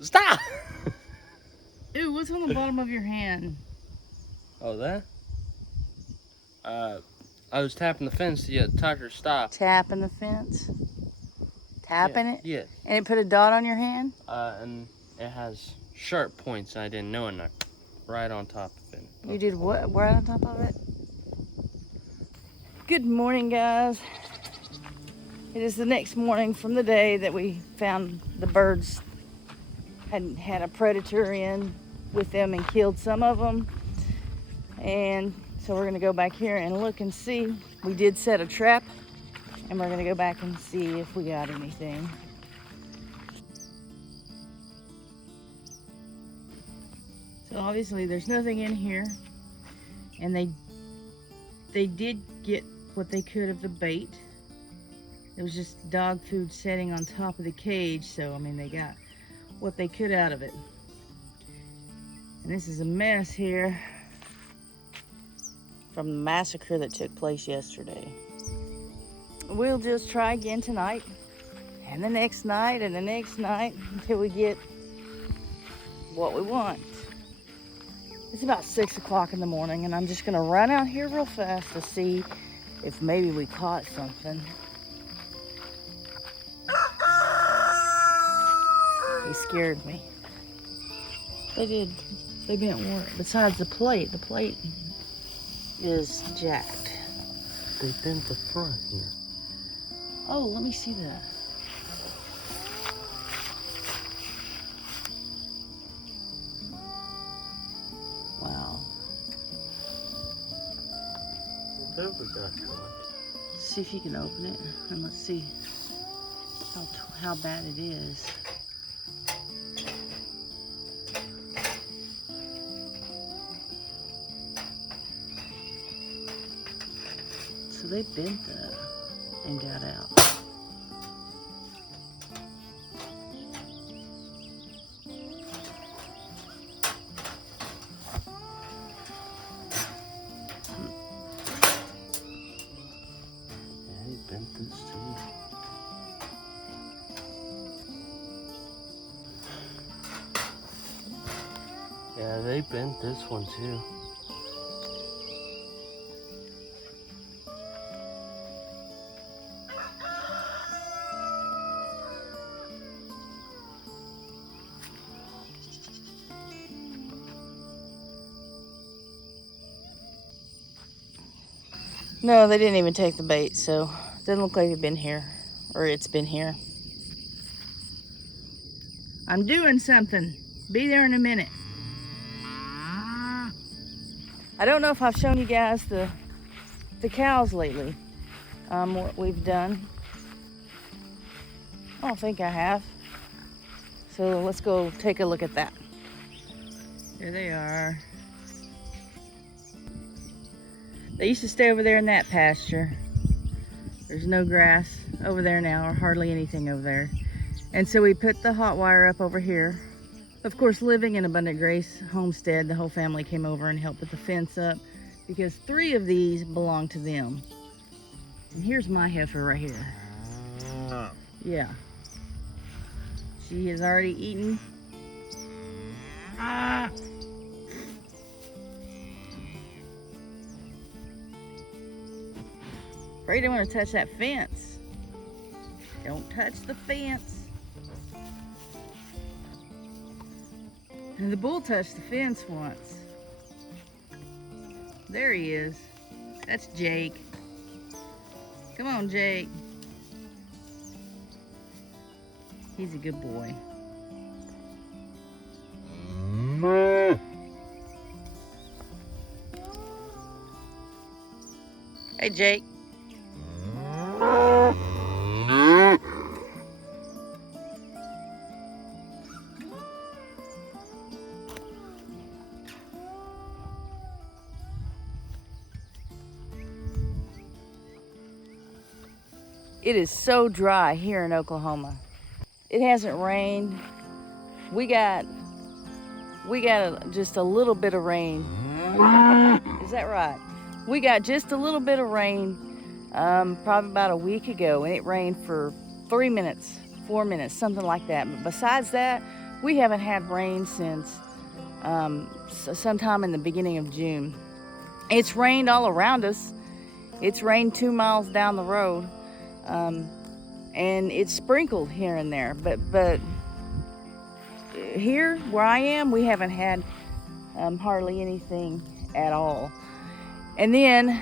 Stop! Ooh, what's on the bottom of your hand? Oh, that? I was tapping the fence to get Tucker to stop. Tapping the fence? Tapping it? Yeah. And it put a dot on your hand? And it has sharp points, and I didn't know it. Right on top of it. You did what? Right on top of it? Good morning, guys. It is the next morning from the day that we found the birds had a predator in with them and killed some of them. And so we're gonna go back here and look and see. We did set a trap, and we're gonna go back and see if we got anything. So obviously there's nothing in here, and they did get what they could of the bait. It was just dog food setting on top of the cage, so I mean they got what they could out of it. And this is a mess here from the massacre that took place yesterday. We'll just try again tonight, and the next night, and the next night, until we get what we want. It's about 6 o'clock in the morning, and I'm just gonna run out here real fast to see if maybe we caught something. He scared me. They did. They didn't work. Besides the plate is jacked. They bent the front here. Oh, let me see that. Wow. Whatever got caught. See if you can open it, and let's see how bad it is. So they bent that and got out. Yeah, he bent this too. Yeah, they bent this one too. No, they didn't even take the bait, so it doesn't look like they've been here, or it's been here. I'm doing something. Be there in a minute. I don't know if I've shown you guys the cows lately, what we've done. I don't think I have. So let's go take a look at that. There they are. They used to stay over there in that pasture. There's no grass over there now, or hardly anything over there. And so we put the hot wire up over here. Of course, living in Abundant Grace Homestead, the whole family came over and helped put the fence up because 3 of these belong to them. And here's my heifer right here. Yeah. She has already eaten. Afraid I want to touch that fence. Don't touch the fence. And the bull touched the fence once. There he is. That's Jake. Come on, Jake. He's a good boy. Hey, Jake. It is so dry here in Oklahoma. It hasn't rained. We got just a little bit of rain. Is that right? We got just a little bit of rain probably about a week ago, and it rained for 3 minutes, 4 minutes, something like that. But besides that, We haven't had rain since sometime in the beginning of June. It's rained all around us. It's rained 2 miles down the road, and it's sprinkled here and there. But here where I am, we haven't had hardly anything at all. And then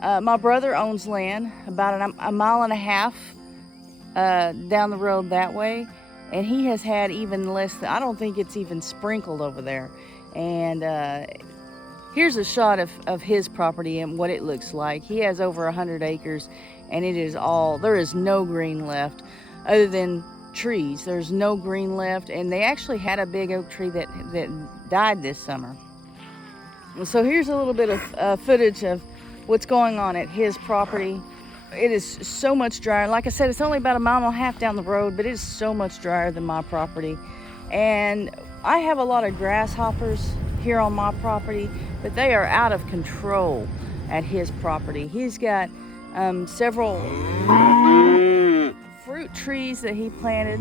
my brother owns land about a mile and a half down the road that way, and he has had even less than, I don't think it's even sprinkled over there. And here's a shot of his property and what it looks like. He has over 100 acres, and it is all, there is no green left other than trees. There's no green left, and they actually had a big oak tree that died this summer. So here's a little bit of footage of what's going on at his property. It is so much drier. Like I said, it's only about a mile and a half down the road, but it is so much drier than my property. And I have a lot of grasshoppers here on my property, but they are out of control at his property. He's got several fruit trees that he planted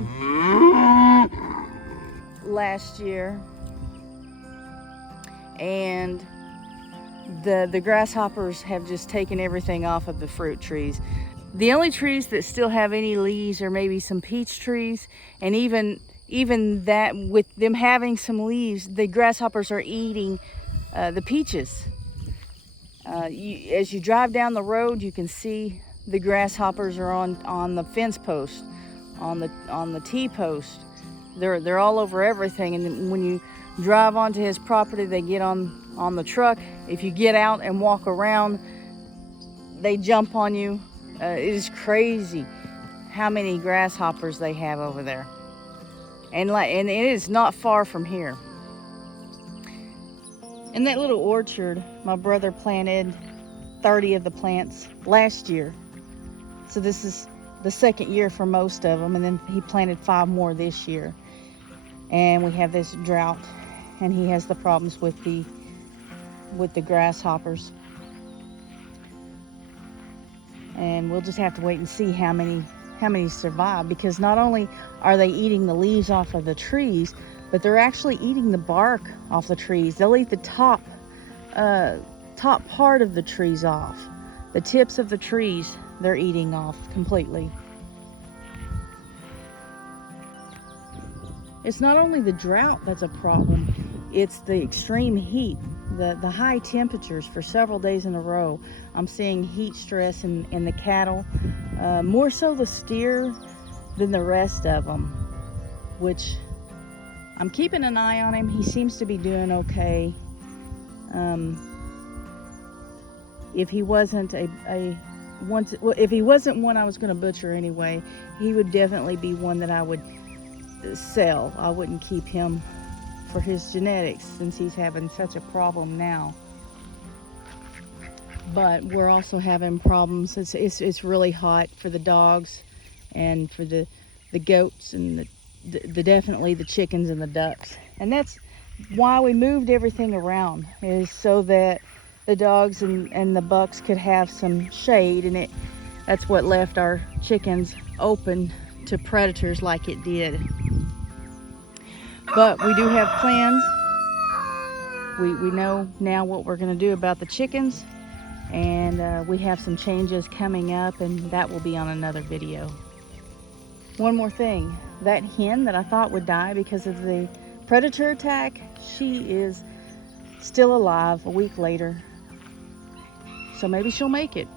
last year, and the grasshoppers have just taken everything off of the fruit trees. The only trees that still have any leaves are maybe some peach trees, and even that, with them having some leaves, the grasshoppers are eating the peaches. As you drive down the road, you can see the grasshoppers are on the fence post, on the T-post. They're all over everything, and when you drive onto his property, they get on the truck. If you get out and walk around, they jump on you. It is crazy how many grasshoppers they have over there, and it is not far from here. In that little orchard, my brother planted 30 of the plants last year. So this is the second year for most of them, and then he planted 5 more this year. And we have this drought, and he has the problems with the grasshoppers. And we'll just have to wait and see how many survive, because not only are they eating the leaves off of the trees, but they're actually eating the bark off the trees. They'll eat the top part of the trees off. The tips of the trees, they're eating off completely. It's not only the drought that's a problem, it's the extreme heat, the high temperatures for several days in a row. I'm seeing heat stress in the cattle, more so the steer than the rest of them, which I'm keeping an eye on him. He seems to be doing okay. If he wasn't if he wasn't one I was going to butcher anyway, he would definitely be one that I would sell. I wouldn't keep him for his genetics, since he's having such a problem now. But we're also having problems. It's really hot for the dogs and for the goats and definitely the chickens and the ducks. And that's why we moved everything around, is so that the dogs and the bucks could have some shade, and that's what left our chickens open to predators like it did. But we do have plans. We know now what we're going to do about the chickens, and we have some changes coming up, and that will be on another video. One more thing, that hen that I thought would die because of the predator attack, she is still alive a week later, so maybe she'll make it.